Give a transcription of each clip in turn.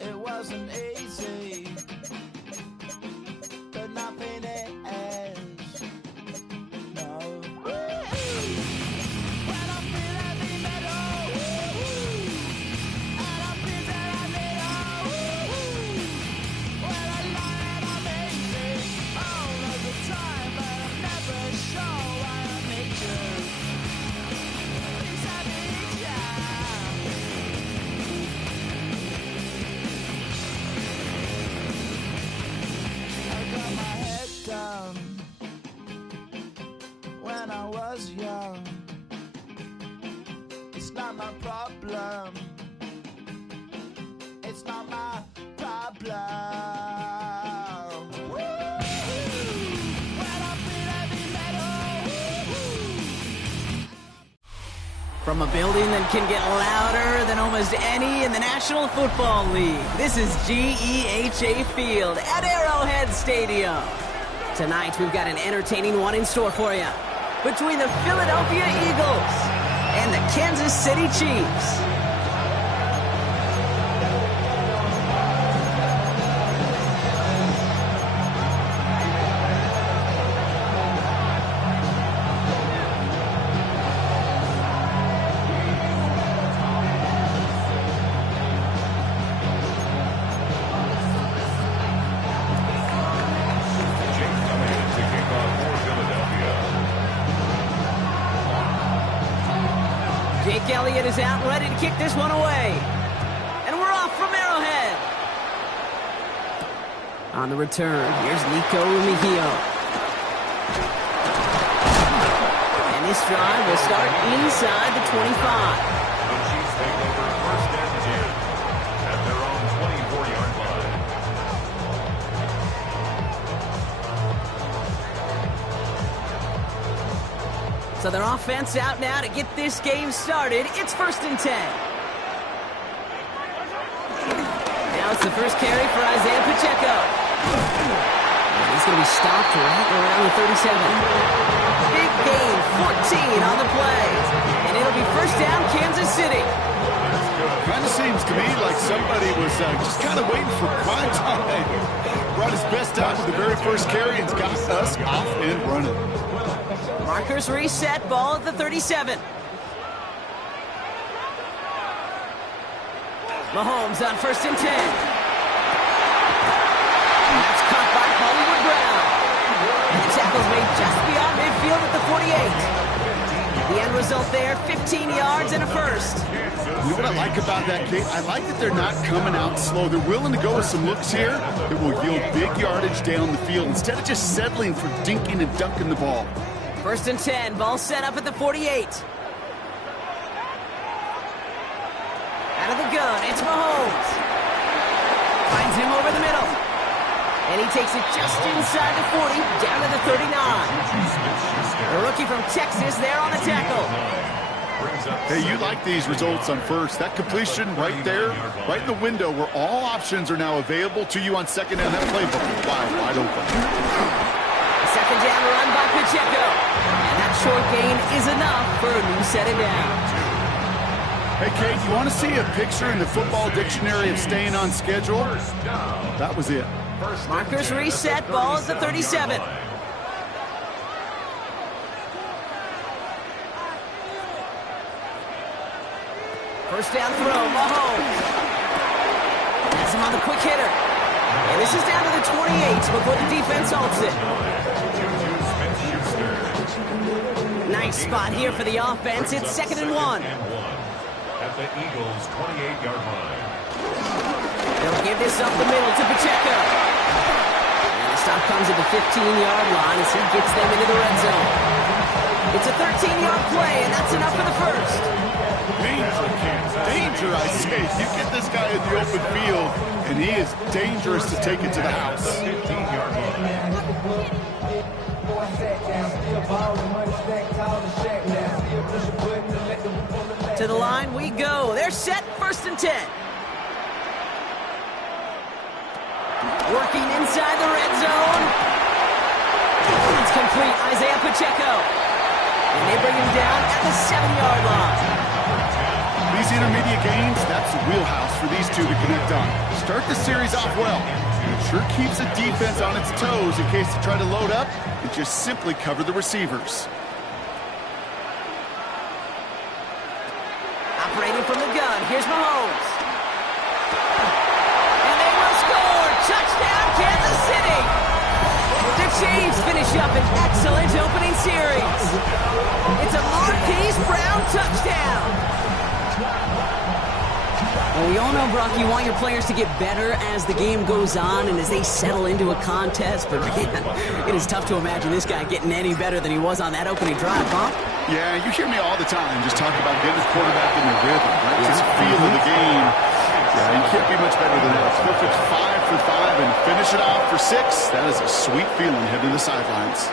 It wasn't easy, but nothing is. No. When I feel heavy metal, and I feel that I need when I lie and I'm easy, all of the time, but I'm never sure why I need you. Things I need you. Down when I was young. It's not my problem. It's not my problem. When I feel heavy metal. From a building that can get louder than almost any in the National Football League, this is GEHA Field at Arrowhead Stadium. Tonight, we've got an entertaining one in store for you between the Philadelphia Eagles and the Kansas City Chiefs. Jake Elliott is out, ready to kick this one away. And we're off from Arrowhead. On the return, here's Nico Mejio. And this drive will start inside the 25. The Chiefs take over first and 10 at their own 24-yard line. So their offense out now to get this game started. It's first and 10. Now it's the first carry for Isaiah Pacheco. And he's going to be stopped right around the 37. Big gain, 14 on the play. And it'll be first down, Kansas City. Kind of seems to me like somebody was just kind of waiting for prime time. Brought his best out with the very first carry and got us off and running. Markers reset, ball at the 37. Mahomes on first and 10. That's caught by Hollywood Brown. And the tackle's made just beyond midfield at the 48. The end result there, 15 yards and a first. You know what I like about that, Kate? I like that they're not coming out slow. They're willing to go with some looks here that will yield big yardage down the field instead of just settling for dinking and dunking the ball. First and 10, ball set up at the 48. Out of the gun, it's Mahomes. Finds him over the middle. And he takes it just inside the 40, down to the 39. The rookie from Texas there on the tackle. Hey, you like these results on first. That completion right there, right in the window where all options are now available to you on second and that playbook is wide open. Second down run by Pacheco. And that short gain is enough for a new set of downs. Hey, Kate, you want to see a picture in the football dictionary of staying on schedule? That was it. Markers reset, ball at the 37. First down throw, Mahomes. That's him on the quick hitter. And this is down to the 28 before the defense halts it. Nice spot here for the offense. It's second and 1. At the Eagles' 28-yard line. They'll give this up the middle to Pacheco. And they stop comes at the 15-yard line as he gets them into the red zone. It's a 13-yard play, and that's enough for the first. Danger, kids. Danger, I say. You get this guy in the open field, and he is dangerous to take it to the house. 15-yard line. To the line we go. They're set, 1st and 10. Working inside the red zone. It's complete, Isaiah Pacheco. And they bring him down at the 7-yard line. These intermediate gains, that's the wheelhouse for these two to connect on. Start the series off well. It sure keeps the defense on its toes in case they try to load up and just simply cover the receivers. Operating from the gun, here's Mahomes. And they will score! Touchdown, Kansas City! The Chiefs finish up an excellent opening series. It's a Marquise Brown touchdown. Well, we all know, Brock, you want your players to get better as the game goes on and as they settle into a contest. But, man, it is tough to imagine this guy getting any better than he was on that opening drive, huh? Yeah, you hear me all the time just talk about getting the quarterback in the rhythm, right? Just feel of the game. Yeah, you can't be much better than that. Perfect 5 for 5 and finish it off for 6. That is a sweet feeling heading to the sidelines.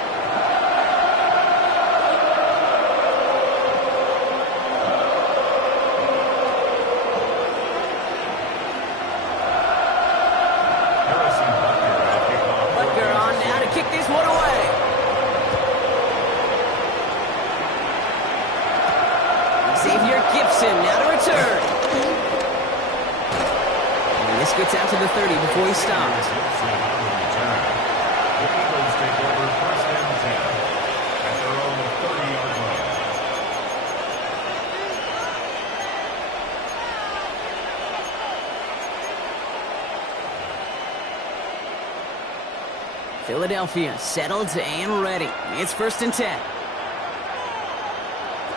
Butker on now to kick this one away. Xavier Gibson now to return. And this gets out to the 30 before he stops. The Eagles take over 1st and 10 at their own 30-yard line. Philadelphia settled and ready. It's 1st and 10.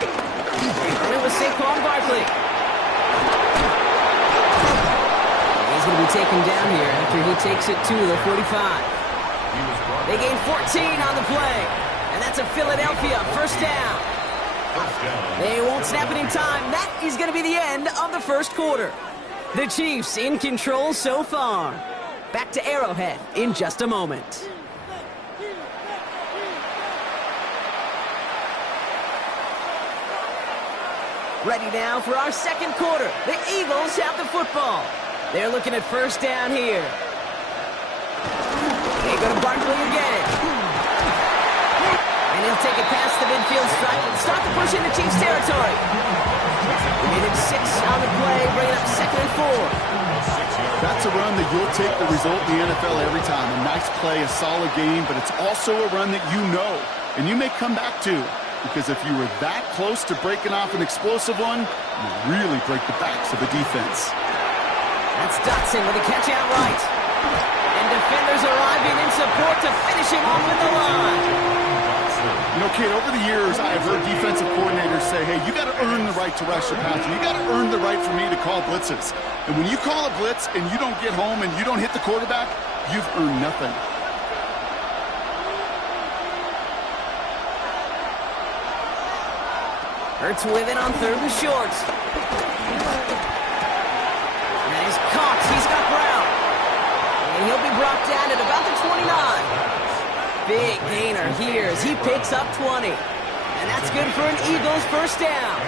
Early with Saquon Barkley. He's going to be taken down here after he takes it to the 45. They gain 14 on the play. And that's a Philadelphia 1st down. They won't snap it in time. That is going to be the end of the 1st quarter. The Chiefs in control so far. Back to Arrowhead in just a moment. Ready now for our 2nd quarter. The Eagles have the football. They're looking at 1st down here. They go to Barkley again. And he'll take it past the midfield stripe and start to push into Chiefs territory. They made it 6 on the play, bringing up 2nd and 4. That's a run that you'll take the result in the NFL every time. A nice play, a solid game, but it's also a run that you know and you may come back to. Because if you were that close to breaking off an explosive one, you really break the backs of the defense. That's Dotson with a catch out right. And defenders arriving in support to finish him off at the line. You know, Kate, over the years, I've heard defensive coordinators say, hey, you got to earn the right to rush your passer. You got to earn the right for me to call blitzes. And when you call a blitz and you don't get home and you don't hit the quarterback, you've earned nothing. Hurts with it on 3rd and short. And he's caught. He's got Brown. And he'll be brought down at about the 29. Big gainer here as he picks up 20. And that's good for an Eagles 1st down.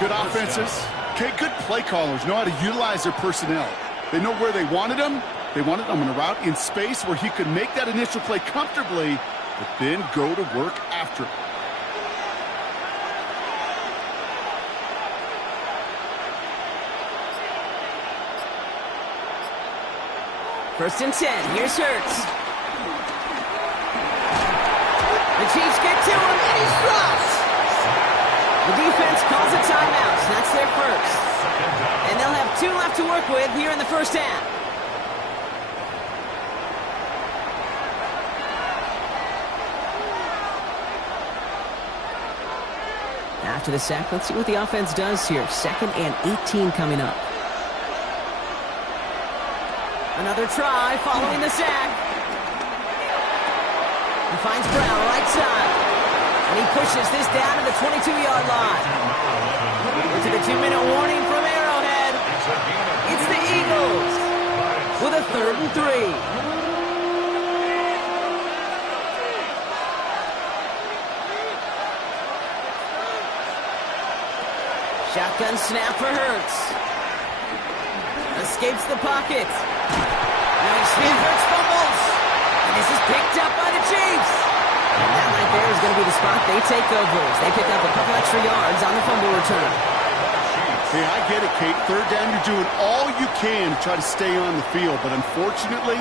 Good offenses. Okay, good play callers know how to utilize their personnel. They know where they wanted him. They wanted him in a route in space where he could make that initial play comfortably, but then go to work after it. First and 10. Here's Hurts. The Chiefs get to him, and he's dropped. The defense calls a timeout. That's their first. And they'll have 2 left to work with here in the 1st half. After the sack, let's see what the offense does here. 2nd and 18 coming up. Another try following the sack. He finds Brown right side. And he pushes this down to the 22-yard line. To the 2-minute warning from Arrowhead. It's the Eagles with a 3rd and 3. Shotgun snap for Hurts. Escapes the pocket. Now Hurts fumbles. And this is picked up by the Chiefs. And that right there is going to be the spot they take over as they pick up a couple extra yards on the fumble return. Hey, I get it, Kate. 3rd down, you're doing all you can to try to stay on the field. But unfortunately,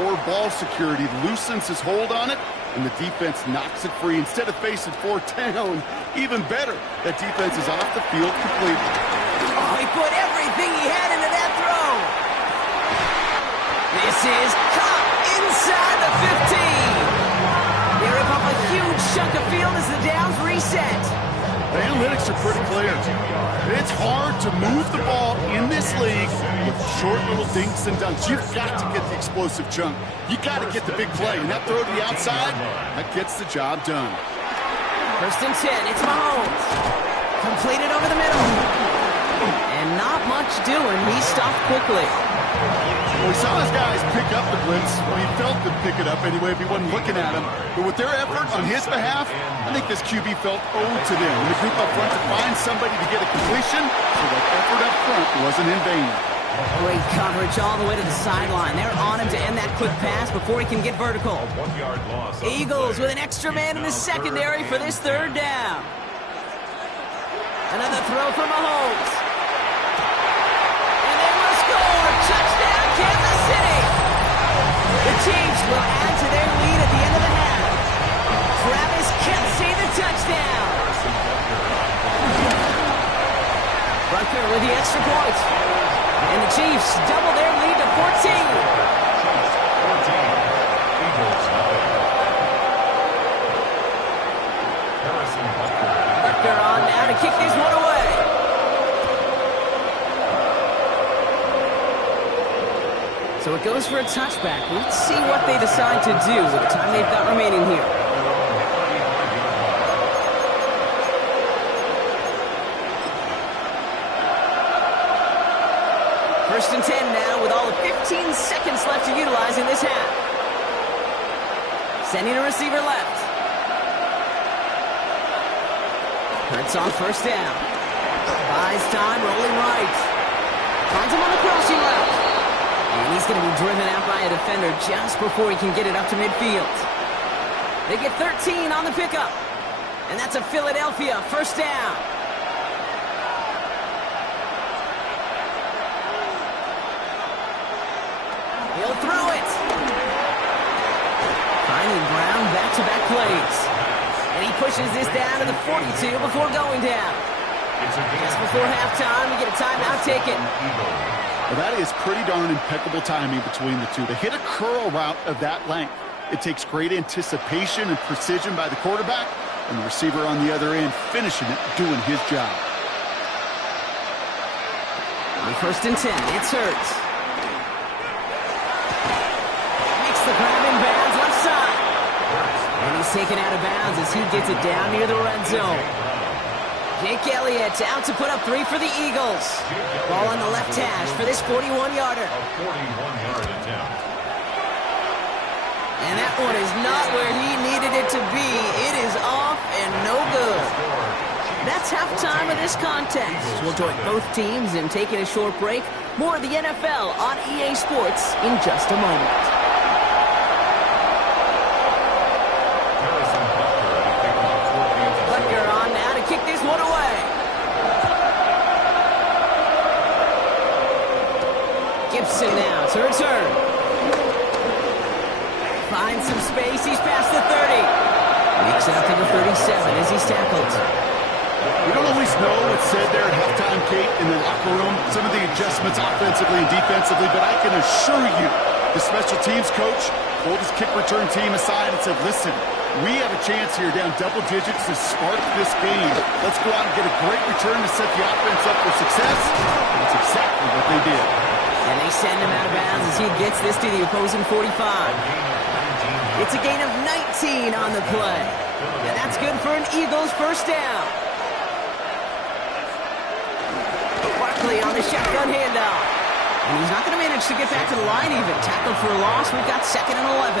poor ball security loosens his hold on it, and the defense knocks it free. Instead of facing 4th down, even better, that defense is off the field completely. Oh, he put everything he had into that throw. This is caught inside the 15. They rip up a huge chunk of field as the downs reset. The analytics are pretty clear. It's hard to move the ball in this league with short little dinks and dunks. You've got to get the explosive chunk. You got to get the big play. And that throw to the outside, that gets the job done. 1st and 10, it's Mahomes. Completed over the middle. And not much doing. He stopped quickly. Well, we saw his guys pick up the blitz. Well, he felt them pick it up anyway if he wasn't looking at him. But with their effort on his behalf, I think this QB felt owed to them. And the group up front to find somebody to get a completion, so that effort up front wasn't in vain. Great coverage all the way to the sideline. They're on him to end that quick pass before he can get vertical. Eagles with an extra man in the secondary for this 3rd down. Another throw from Mahomes. And they will score. Touchdown, Kansas City. The Chiefs will add to their lead at the end of the half. Travis Kelce the touchdown. Butker with the extra point. And the Chiefs double their lead to 14. Butker on now to kick this one away. So it goes for a touchback. Let's see what they decide to do with the time they've got remaining here. First and 10 now with all of 15 seconds left to utilize in this half. Sending a receiver left. Hurts on 1st down. Buys time, rolling right. Finds him on the crossing route. And he's going to be driven out by a defender just before he can get it up to midfield. They get 13 on the pickup. And that's a Philadelphia 1st down. He'll throw it. Finding Brown back-to-back plays. And he pushes this down to the 42 before going down. Just before halftime, we get a timeout taken. Well, that is pretty darn impeccable timing between the two. They hit a curl route of that length. It takes great anticipation and precision by the quarterback, and the receiver on the other end finishing it, doing his job. On 1st and 10, it's Hurts. Makes the grab in bounds left side. And he's taken out of bounds as he gets it down near the red zone. Jake Elliott out to put up 3 for the Eagles. Ball on the left hash for this 41-yarder. A 41-yard attempt. And that one is not where he needed it to be. It is off and no good. That's halftime of this contest. We'll join both teams in taking a short break. More of the NFL on EA Sports in just a moment. Butker on now to kick this one away. Gibson now to return. Finds some space. He's past the 30. Makes out to the 37 as he's tackled. We don't always know what's said there at halftime, Kate, in the locker room, some of the adjustments offensively and defensively, but I can assure you the special teams coach pulled his kick return team aside and said, listen, we have a chance here down double digits to spark this game. Let's go out and get a great return to set the offense up for success. And that's exactly what they did. And they send him out of bounds as he gets this to the opposing 45. It's a gain of 19 on the play. And that's good for an Eagles first down. Barkley on the shotgun handoff. And he's not going to manage to get back to the line even. Tackled for a loss. We've got 2nd and 11.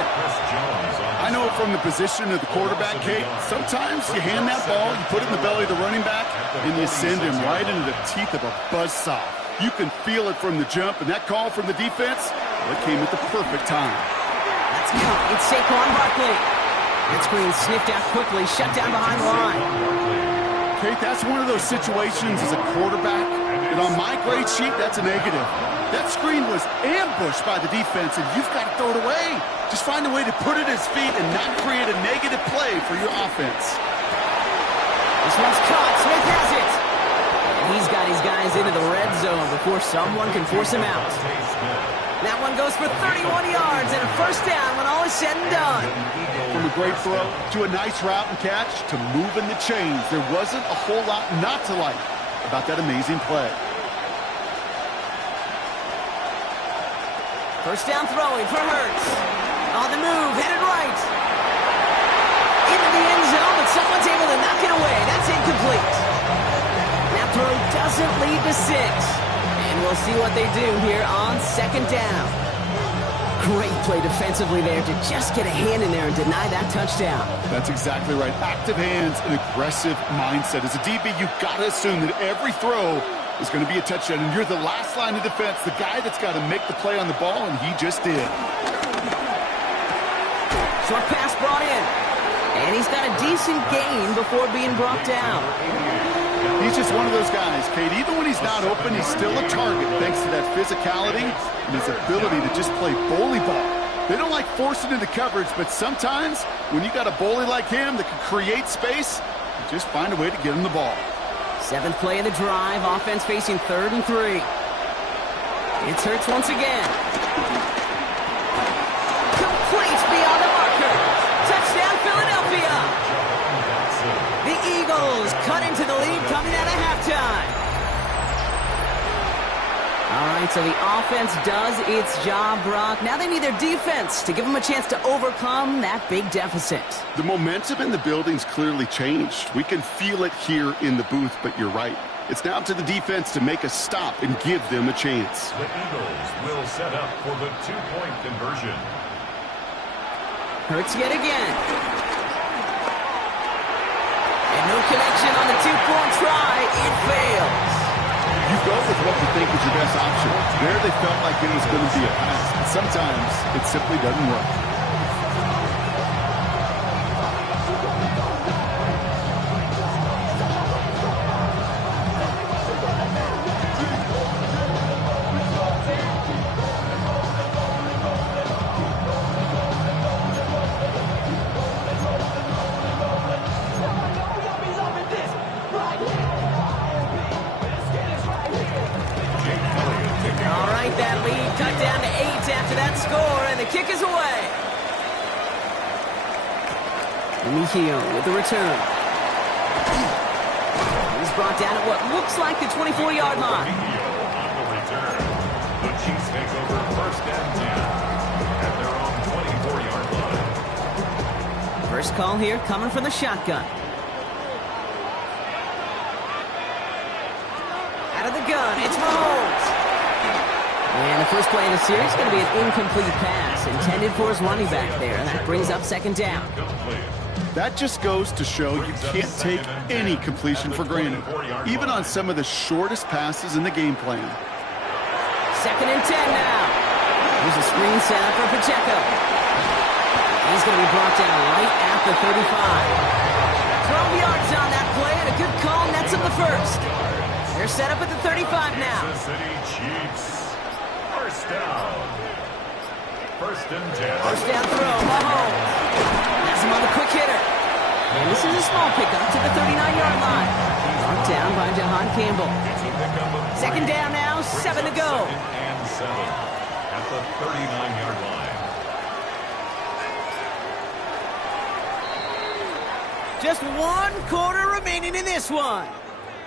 I know from the position of the quarterback, Kate, sometimes you hand that ball, you put it in the belly of the running back, and you send him right into the teeth of a buzzsaw. You can feel it from the jump, and that call from the defense, well, it came at the perfect time. Let's go. It's Saquon Barkley. That screen sniffed out quickly, shut down behind the line. Kate, that's one of those situations as a quarterback that on my grade sheet, that's a negative. That screen was ambushed by the defense, and you've got to throw it away. Just find a way to put it at his feet and not create a negative play for your offense. This one's caught. Smith has it. And he's got his guys into the red zone before someone can force him out. That one goes for 31 yards and a first down when all is said and done. From a great throw to a nice route and catch to moving the chains, there wasn't a whole lot not to like about that amazing play. First down throwing for Hurts. On the move, headed right. Into the end zone, but someone's able to knock it away. That's incomplete. That throw doesn't lead to 6. And we'll see what they do here on 2nd down. Great play defensively there to just get a hand in there and deny that touchdown. That's exactly right. Active hands and aggressive mindset. As a DB, you've got to assume that every throw is going to be a touchdown, and you're the last line of defense, the guy that's got to make the play on the ball, and he just did. Short pass brought in, and he's got a decent gain before being brought down. He's just one of those guys, Kate. Even when he's not open, he's still a target thanks to that physicality and his ability to just play bully ball. They don't like forcing into coverage, but sometimes when you got a bully like him that can create space, you just find a way to get him the ball. 7th play of the drive, offense facing 3rd and 3. It's Hurts once again. Complete beyond the marker. Touchdown, Philadelphia. The Eagles cut into the lead coming out of halftime. All right, so the offense does its job, Brock. Now they need their defense to give them a chance to overcome that big deficit. The momentum in the building's clearly changed. We can feel it here in the booth, but you're right. It's now up to the defense to make a stop and give them a chance. The Eagles will set up for the 2-point conversion. Hurts yet again. And no connection on the 2-point try. It fails. You go with what you think is your best option. There they felt like it was going to be a pass, but sometimes it simply doesn't work. That lead cut down to 8 after that score, and the kick is away. Mejio with the return. He's brought down at what looks like the 24-yard line. Mejio on the return. The Chiefs take over 1st and 10 at their own 24-yard line. First call here coming from the shotgun. Out of the gun, it's Mahomes. And the first play of the series is going to be an incomplete pass intended for his running back there, and that brings up 2nd down. That just goes to show you can't take any completion for granted, even on some of the shortest passes in the game plan. 2nd and 10 now. Here's a screen set up for Pacheco. He's going to be brought down right at the 35. 12 yards on that play, and a good call nets him the first. They're set up at the 35 now. Kansas City Chiefs. First down. 1st and 10. First down throw, Mahomes. Has him on the quick hitter. And this is a small pickup to the 39-yard line. Brought down by Jahan Campbell. 2nd down now, 7 to go. 2nd and 7 at the 39-yard line. Just 1 quarter remaining in this one.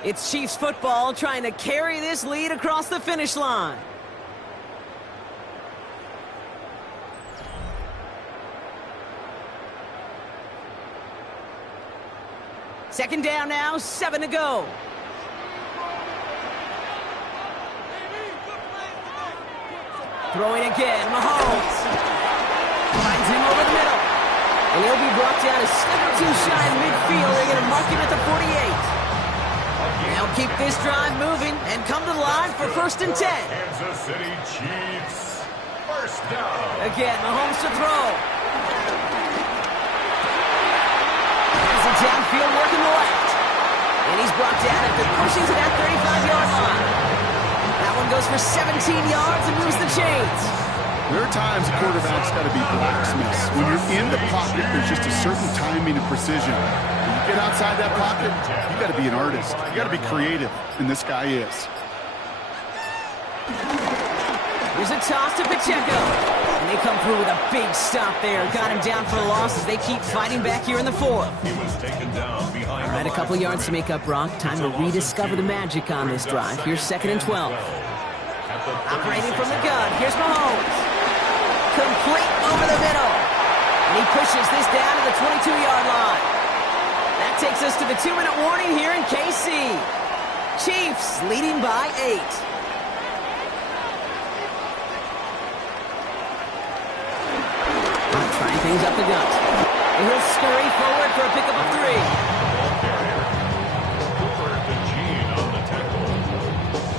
It's Chiefs football trying to carry this lead across the finish line. Second down now, 7 to go. Throwing again, Mahomes. Finds him over the middle. And he'll be brought down a step or two shy in midfield. They're going to mark him at the 48. They'll keep this drive moving and come to the line for 1st and 10. Kansas City Chiefs. First down. Again, Mahomes to throw. Has a downfield working the left. And he's brought down after pushing to that 35-yard line. That one goes for 17 yards and moves the chains. There are times a quarterback's got to be blacksmiths. When you're in the pocket, there's just a certain timing and precision. When you get outside that pocket, you got to be an artist. You got to be creative, and this guy is. Here's a toss to Pacheco. And they come through with a big stop there. Got him down for a loss as they keep fighting back here in the 4th. He was taken down behind. All right, a couple yards to make up, Brock. Time to rediscover the magic on this drive. Here's 2nd and 12. Operating from the gun. Here's Mahomes. Complete over the middle. And he pushes this down to the 22-yard line. That takes us to the 2-minute warning here in KC. Chiefs leading by 8. Trying things up the gut. And he'll scurry forward for a pickup of 3. Ball carrier. Cooper DeJean on the tackle.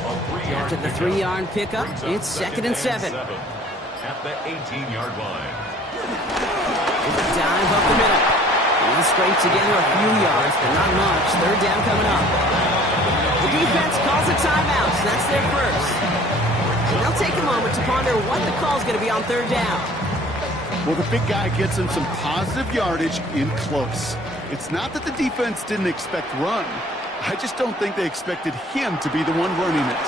A 3-yard After the 3-yard pickup, it's 2nd and 7. At the 18-yard line. It's a dive up the middle. And he'll scrape together a few yards, but not much. 3rd down coming up. The defense calls a timeout, so that's their first. And they'll take a moment to ponder what the call's going to be on 3rd down. Well, the big guy gets him some positive yardage in close. It's not that the defense didn't expect run. I just don't think they expected him to be the one running it.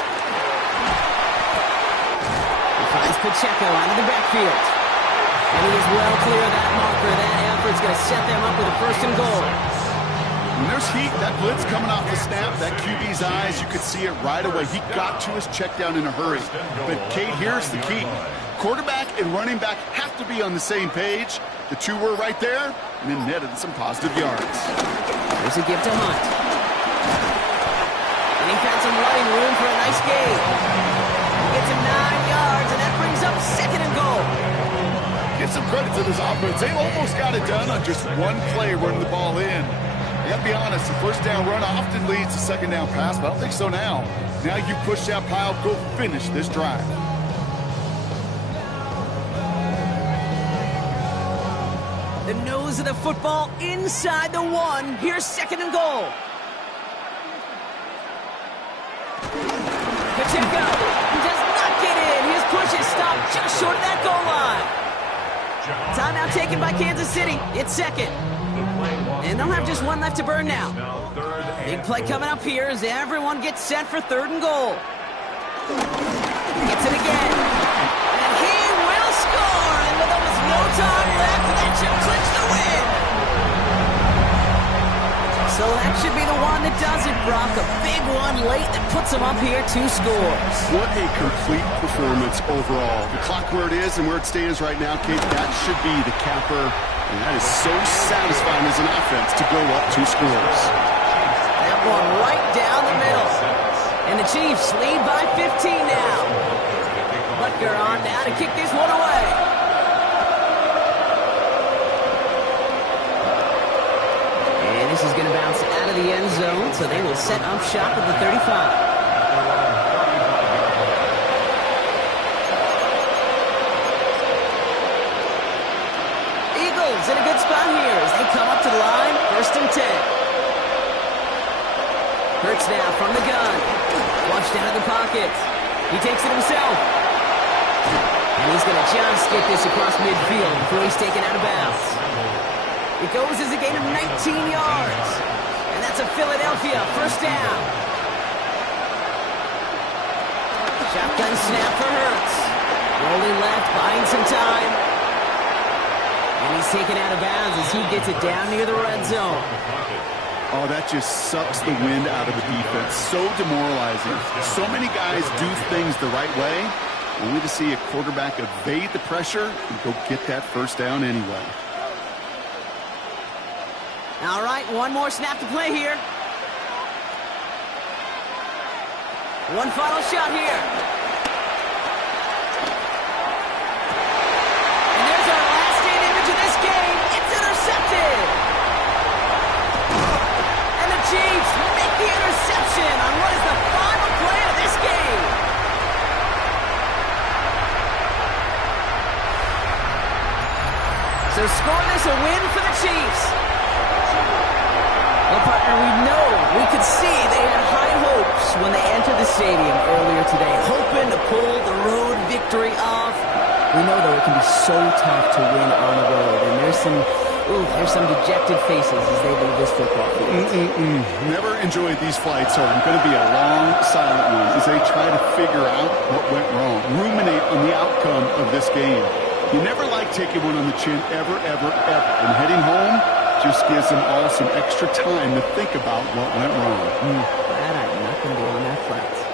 He finds Pacheco out of the backfield. And he is well clear of that marker. That effort's going to set them up with a 1st and goal. When there's heat, that blitz coming off the snap, that QB's eyes, you could see it right away. He got to his check down in a hurry. But, Kate, here's the key. Quarterback and running back have to be on the same page. The two were right there, and then netted some positive yards. There's a give to Hunt. And he found some running room for a nice gain. He gets him 9 yards, and that brings up 2nd and goal. Get some credit to this offense. They almost got it done on just one play running the ball in. You got to be honest, the 1st down run often leads to 2nd down pass, but I don't think so now. Now you push that pile, go finish this drive. The nose of the football inside the 1. Here's 2nd and goal. Pacheco does not get in. His push is stopped just short of that goal line. Timeout taken by Kansas City. It's 2nd. And they'll have just 1 left to burn now. Big play coming up here as everyone gets set for 3rd and goal. Gets it again. And he will score. And with almost no time left, that should clinch the win. So that should be the one that does it, Brock. A big one late that puts them up here 2 scores. What a complete performance overall. The clock where it is and where it stands right now, Kate, that should be the capper. And that is so satisfying as an offense to go up 2 scores. That one right down the middle. And the Chiefs lead by 15 now. Butker on now to kick this one away. And this is going to bounce out of the end zone, so they will set up shop at the 35. In a good spot here as they come up to the line, 1st and 10. Hurts now from the gun. Flushed out of the pocket. He takes it himself. And he's going to just get this across midfield before he's taken out of bounds. It goes as a gain of 19 yards. And that's a Philadelphia 1st down. Shotgun snap for Hurts. Rolling left, buying some time. And he's taken out of bounds as he gets it down near the red zone. Oh, that just sucks the wind out of the defense. So demoralizing. So many guys do things the right way, only to see a quarterback evade the pressure and go get that 1st down anyway. All right, one more snap to play here. One final shot here. And there's our last-stand image of this game. It's intercepted. And the Chiefs make the interception on what is the final play of this game. So scoreless, a win for the Chiefs. Well, partner, we could see they had high hopes when they entered the stadium earlier today, hoping to pull the road victory off. We know, though, it can be so tough to win on the road, and there's some dejected faces as they leave this football field. Never enjoyed these flights, so it's going to be a long, silent one as they try to figure out what went wrong, ruminate on the outcome of this game. You never like taking one on the chin, ever, ever, ever. And heading home just gives them all some extra time to think about what went wrong. Glad I'm not going to be on that flight.